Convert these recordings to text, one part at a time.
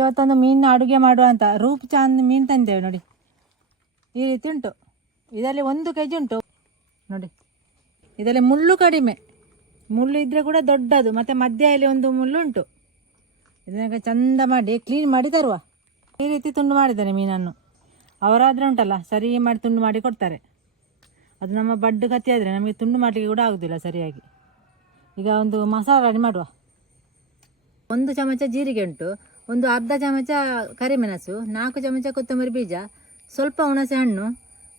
ಇವತ್ತೊಂದು ಮೀನು ಅಡುಗೆ ಮಾಡುವ ಅಂತ ರೂಪ್ ಚಾಂದ್ ಮೀನು ತಂದೇವೆ ನೋಡಿ. ಈ ರೀತಿ ಉಂಟು. ಇದರಲ್ಲಿ 1 kg ಉಂಟು ನೋಡಿ. ಇದರಲ್ಲಿ ಮುಳ್ಳು ಕಡಿಮೆ, ಮುಳ್ಳು ಇದ್ದರೆ ಕೂಡ ದೊಡ್ಡದು, ಮತ್ತು ಮಧ್ಯದಲ್ಲಿ ಒಂದು ಮುಳ್ಳು ಉಂಟು. ಇದನ್ನ ಚಂದ ಮಾಡಿ ಕ್ಲೀನ್ ಮಾಡಿ ತರುವ. ಈ ರೀತಿ ತುಂಡು ಮಾಡಿದ್ದಾರೆ ಮೀನನ್ನು. ಅವರಾದರೆ ಉಂಟಲ್ಲ ಸರಿ ಮಾಡಿ ತುಂಡು ಮಾಡಿ ಕೊಡ್ತಾರೆ. ಅದು ನಮ್ಮ ಬಡ್ಡು ಕತ್ತಿ ಆದರೆ ನಮಗೆ ತುಂಡು ಮಾಡಲಿಕ್ಕೆ ಕೂಡ ಆಗೋದಿಲ್ಲ ಸರಿಯಾಗಿ. ಈಗ ಒಂದು ಮಸಾಲ ರೆಡಿ ಮಾಡುವ. 1 ಚಮಚ ಜೀರಿಗೆ ಉಂಟು, ಒಂದು ಅರ್ಧ ಚಮಚ ಕರಿಮೆಣಸು, 4 ಚಮಚ ಕೊತ್ತಂಬರಿ ಬೀಜ, ಸ್ವಲ್ಪ ಹುಣಸೆ ಹಣ್ಣು,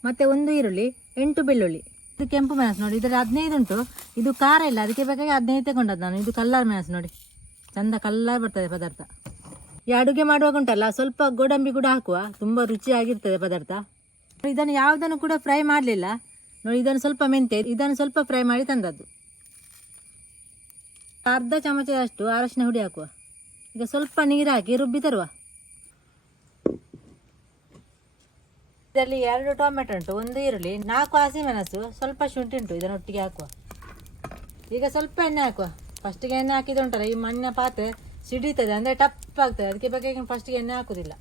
ಮತ್ತು 1 ಈರುಳ್ಳಿ, 8 ಬೆಳ್ಳುಳ್ಳಿ. ಇದು ಕೆಂಪು ಮೆಣಸು ನೋಡಿ. ಇದರಲ್ಲಿ 15 ಉಂಟು. ಇದು ಖಾರ ಇಲ್ಲ, ಅದಕ್ಕೆ ಬೇಕಾಗಿ 15 ತಗೊಂಡದ್ದು ನಾನು. ಇದು ಕಲ್ಲರ್ ಮೆಣಸು ನೋಡಿ, ಚಂದ ಕಲ್ಲರ್ ಬರ್ತದೆ ಪದಾರ್ಥ. ಈ ಅಡುಗೆ ಮಾಡುವಾಗ ಉಂಟಲ್ಲ ಸ್ವಲ್ಪ ಗೋಡಂಬಿ ಕೂಡ ಹಾಕುವ, ತುಂಬ ರುಚಿಯಾಗಿರ್ತದೆ ಪದಾರ್ಥ. ಇದನ್ನು ಯಾವುದನ್ನು ಕೂಡ ಫ್ರೈ ಮಾಡಲಿಲ್ಲ ನೋಡಿ. ಇದನ್ನು ಸ್ವಲ್ಪ ಮೆಂತೆ, ಇದನ್ನು ಸ್ವಲ್ಪ ಫ್ರೈ ಮಾಡಿ ತಂದದ್ದು. ಅರ್ಧ ಚಮಚದಷ್ಟು ಅರಶಿನ ಹುಡಿ ಹಾಕುವ. ಈಗ ಸ್ವಲ್ಪ ನೀರು ಹಾಕಿ ರುಬ್ಬಿ ತರುವ. ಇದರಲ್ಲಿ 2 ಟೊಮೆಟೊ ಉಂಟು, 1 ಈರುಳ್ಳಿ, 4 ಹಸಿಮೆಣಸು, ಸ್ವಲ್ಪ ಶುಂಠಿ ಉಂಟು. ಇದನ್ನು ಒಟ್ಟಿಗೆ ಹಾಕುವ. ಈಗ ಸ್ವಲ್ಪ ಎಣ್ಣೆ ಹಾಕುವ. ಫಸ್ಟಿಗೆ ಎಣ್ಣೆ ಹಾಕಿದ್ರೆ ಉಂಟಲ್ಲ ಈ ಮಣ್ಣಿನ ಪಾತ್ರೆ ಸಿಡಿತದೆ, ಅಂದರೆ ಟಪ್ ಆಗ್ತದೆ. ಅದಕ್ಕೆ ಬೇಕಾಗಿ ಫಸ್ಟಿಗೆ ಎಣ್ಣೆ ಹಾಕುವುದಿಲ್ಲ.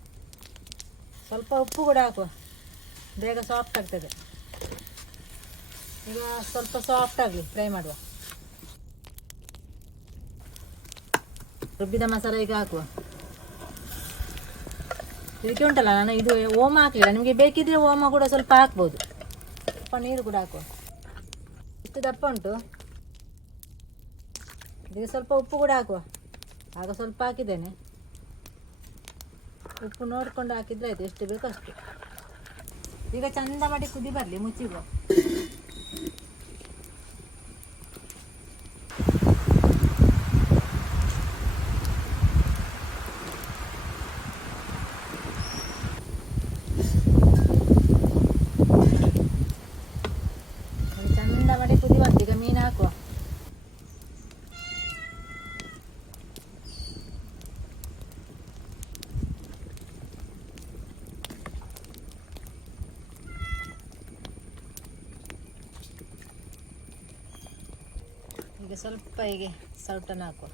ಸ್ವಲ್ಪ ಉಪ್ಪು ಕೂಡ ಹಾಕುವ, ಬೇಗ ಸಾಫ್ಟ್ ಆಗ್ತದೆ. ಈಗ ಸ್ವಲ್ಪ ಸಾಫ್ಟ್ ಆಗಲಿ, ಫ್ರೈ ಮಾಡುವ. ರುಬ್ಬಿದ ಮಸಾಲೆ ಈಗ ಹಾಕುವ. ಇದಕ್ಕೆ ಉಂಟಲ್ಲ ನಾನು ಇದು ಓಮ ಹಾಕಲಿಲ್ಲ, ನಿಮಗೆ ಬೇಕಿದ್ರೆ ಓಮ ಕೂಡ ಸ್ವಲ್ಪ ಹಾಕ್ಬೋದು. ಸ್ವಲ್ಪ ನೀರು ಕೂಡ ಹಾಕುವ. ಇಷ್ಟು ದಪ್ಪ ಉಂಟು. ಇದಕ್ಕೆ ಸ್ವಲ್ಪ ಉಪ್ಪು ಕೂಡ ಹಾಕುವ. ಆಗ ಸ್ವಲ್ಪ ಹಾಕಿದ್ದೇನೆ, ಉಪ್ಪು ನೋಡಿಕೊಂಡು ಹಾಕಿದ್ರೆ ಆಯಿತು, ಎಷ್ಟು ಬೇಕು ಅಷ್ಟು. ಈಗ ಚಂದ ಮಾಡಿ ಕುದಿ ಬರಲಿ, ಮುಚ್ಚಿಡುವ. ಚಂದ ಮಾಡಿ ಕುದಿ ಬಂತು. ಈಗ ಮೀನು ಹಾಕುವ. ಈಗ ಸ್ವಲ್ಪ ಹೀಗೆ ಸೌಟನ್ನು ಹಾಕುವ.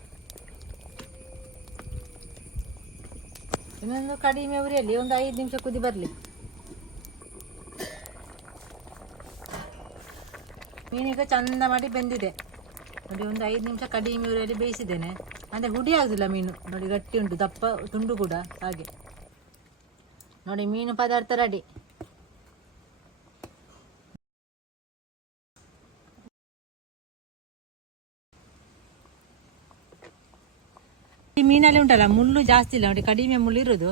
ಇನ್ನೊಂದು ಕಡಿಮೆ ಉರಿಯಲ್ಲಿ ಒಂದು 5 ನಿಮಿಷ ಕುದಿ ಬರಲಿ. ಮೀನೀಗ ಚಂದ ಮಾಡಿ ಬೆಂದಿದೆ ನೋಡಿ. ಒಂದು 5 ನಿಮಿಷ ಕಡಿಮೆ ಉರಿಯಲ್ಲಿ ಬೇಯಿಸಿದ್ದೇನೆ, ಅಂದರೆ ಹುಡಿ ಆಗೋದಿಲ್ಲ ಮೀನು ನೋಡಿ. ಗಟ್ಟಿ ಉಂಟು, ದಪ್ಪ ತುಂಡು ಕೂಡ ಹಾಗೆ ನೋಡಿ. ಮೀನು ಪದಾರ್ಥ ರೆಡಿ. ಈ ಮೀನಲ್ಲಿ ಉಂಟಲ್ಲ ಮುಳ್ಳು ಜಾಸ್ತಿ ಇಲ್ಲ ನೋಡಿ, ಕಡಿಮೆ ಮುಳ್ಳು ಇರೋದು.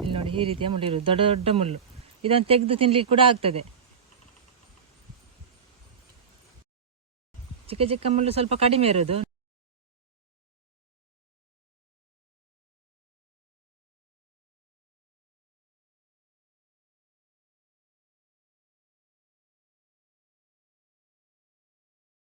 ಇಲ್ಲಿ ನೋಡಿ, ಈ ರೀತಿಯ ಮುಳ್ಳು ಇರೋದು, ದೊಡ್ಡ ದೊಡ್ಡ ಮುಳ್ಳು. ಇದನ್ನು ತೆಗೆದು ತಿನ್ಲಿಕ್ಕೆ ಕೂಡ ಆಗ್ತದೆ. ಚಿಕ್ಕ ಚಿಕ್ಕ ಮುಳ್ಳು ಸ್ವಲ್ಪ ಕಡಿಮೆ ಇರೋದು.